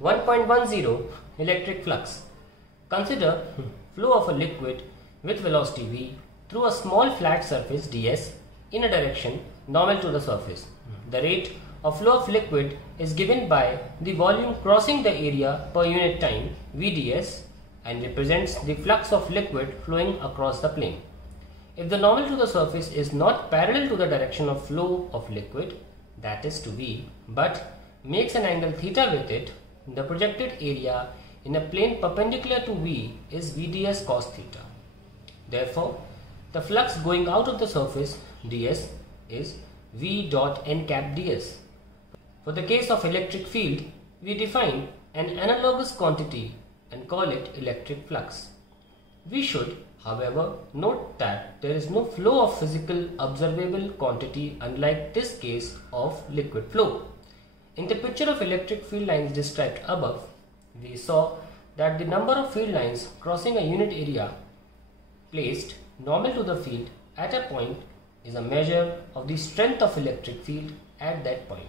1.10 electric flux. Consider flow of a liquid with velocity v through a small flat surface ds in a direction normal to the surface. The rate of flow of liquid is given by the volume crossing the area per unit time vds and represents the flux of liquid flowing across the plane. If the normal to the surface is not parallel to the direction of flow of liquid, that is to v, but makes an angle theta with it, the projected area in a plane perpendicular to v is vds cos theta. Therefore, the flux going out of the surface ds is v dot n cap ds. For the case of electric field, we define an analogous quantity and call it electric flux. We should, however, note that there is no flow of physical observable quantity unlike this case of liquid flow. In the picture of electric field lines described above, we saw that the number of field lines crossing a unit area placed normal to the field at a point is a measure of the strength of electric field at that point.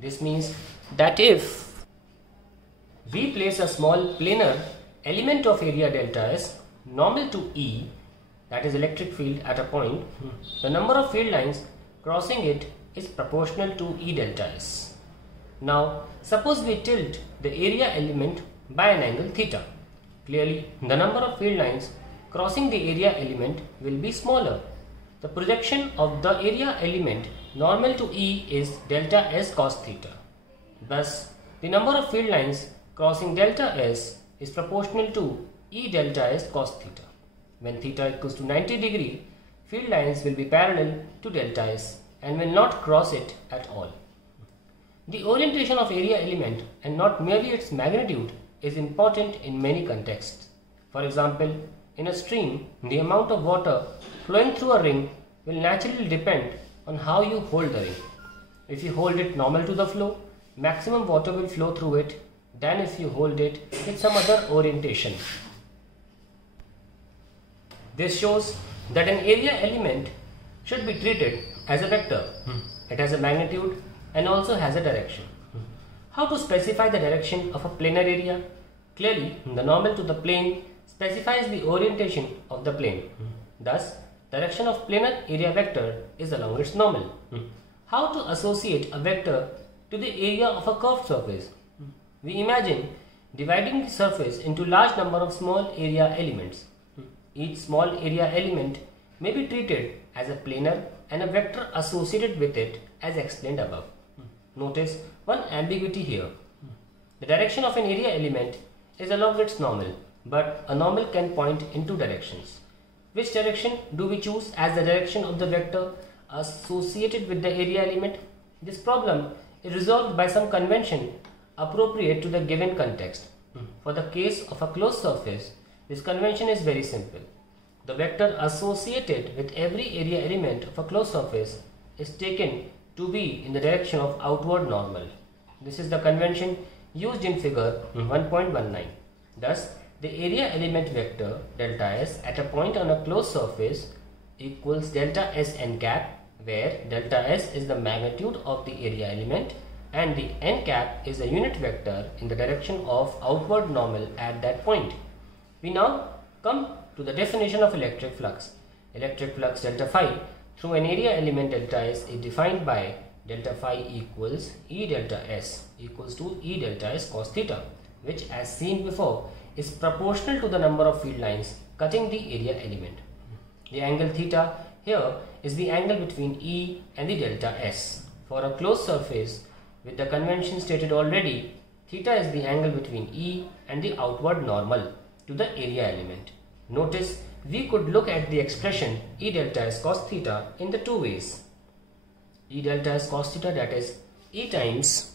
This means that if we place a small planar element of area delta S normal to E, that is electric field at a point, the number of field lines crossing it is proportional to E delta S. Now, suppose we tilt the area element by an angle theta. Clearly, the number of field lines crossing the area element will be smaller. The projection of the area element normal to E is delta S cos theta. Thus, the number of field lines crossing delta S is proportional to E delta S cos theta. When theta equals to 90 degree, field lines will be parallel to delta S and will not cross it at all. The orientation of area element and not merely its magnitude is important in many contexts. For example, in a stream, the amount of water flowing through a ring will naturally depend on how you hold the ring. If you hold it normal to the flow, maximum water will flow through it than if you hold it with some other orientation. This shows that an area element should be treated as a vector. It has a magnitude and also has a direction. How to specify the direction of a planar area? Clearly, the normal to the plane specifies the orientation of the plane. Thus, direction of planar area vector is along its normal. How to associate a vector to the area of a curved surface? We imagine dividing the surface into large number of small area elements. Each small area element may be treated as a planar and a vector associated with it as explained above. Notice one ambiguity here. The direction of an area element is along its normal, but a normal can point in two directions. Which direction do we choose as the direction of the vector associated with the area element? This problem is resolved by some convention appropriate to the given context. For the case of a closed surface, this convention is very simple. The vector associated with every area element of a closed surface is taken to be in the direction of outward normal. This is the convention used in figure 1.19. Thus, the area element vector delta S at a point on a closed surface equals delta S n cap, where delta S is the magnitude of the area element and the n cap is a unit vector in the direction of outward normal at that point. We now come to the definition of electric flux. Electric flux delta phi through an area element delta S is defined by delta phi equals E delta S equals to E delta S cos theta, which as seen before is proportional to the number of field lines cutting the area element. The angle theta here is the angle between E and the delta S. For a closed surface, with the convention stated already, theta is the angle between E and the outward normal to the area element. Notice we could look at the expression E delta S cos theta in the two ways. E delta S cos theta, that is E times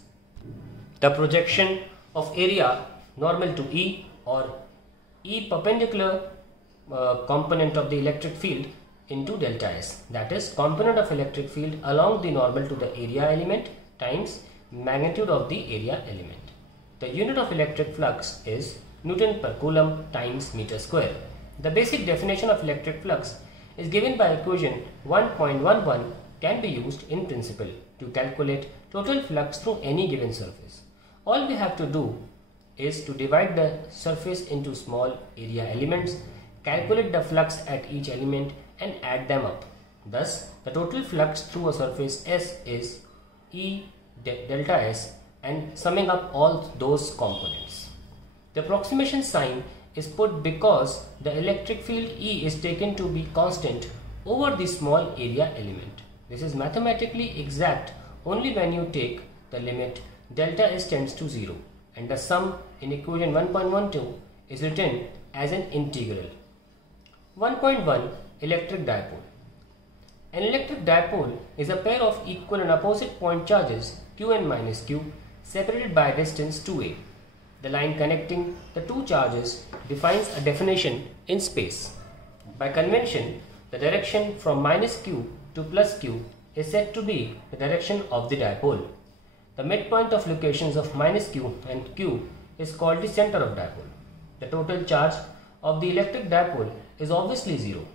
the projection of area normal to E, or E perpendicular component of the electric field into delta S, that is component of electric field along the normal to the area element times magnitude of the area element. The unit of electric flux is Newton per Coulomb times meter square. The basic definition of electric flux is given by equation 1.11 can be used in principle to calculate total flux through any given surface. All we have to do is to divide the surface into small area elements, calculate the flux at each element and add them up. Thus, the total flux through a surface S is E delta S, and summing up all those components. The approximation sign is put because the electric field E is taken to be constant over the small area element. This is mathematically exact only when you take the limit delta S tends to 0, and the sum in equation 1.12 is written as an integral. 1.1 Electric dipole. An electric dipole is a pair of equal and opposite point charges q and minus q separated by a distance 2a. The line connecting the two charges defines a definition in space. By convention, the direction from minus q to plus q is said to be the direction of the dipole. The midpoint of locations of minus q and q is called the center of dipole. The total charge of the electric dipole is obviously 0.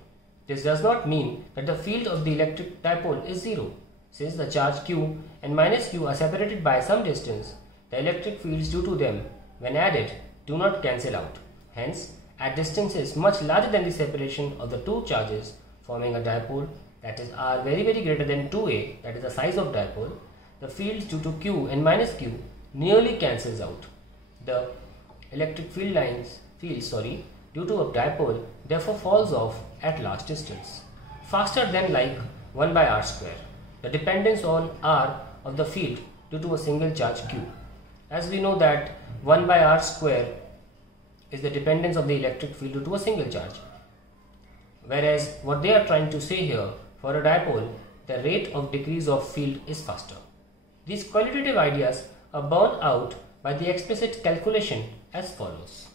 This does not mean that the field of the electric dipole is 0. Since the charge q and minus q are separated by some distance, the electric fields due to them when added do not cancel out. Hence, at distances much larger than the separation of the two charges forming a dipole, that is r very greater than 2a, that is the size of dipole, the fields due to q and minus q nearly cancels out. The electric field due to a dipole therefore falls off at large distance, faster than like 1 by r square, the dependence on r of the field due to a single charge q. As we know that 1 by r square is the dependence of the electric field due to a single charge, whereas what they are trying to say here, for a dipole, the rate of decrease of field is faster. These qualitative ideas are borne out by the explicit calculation as follows.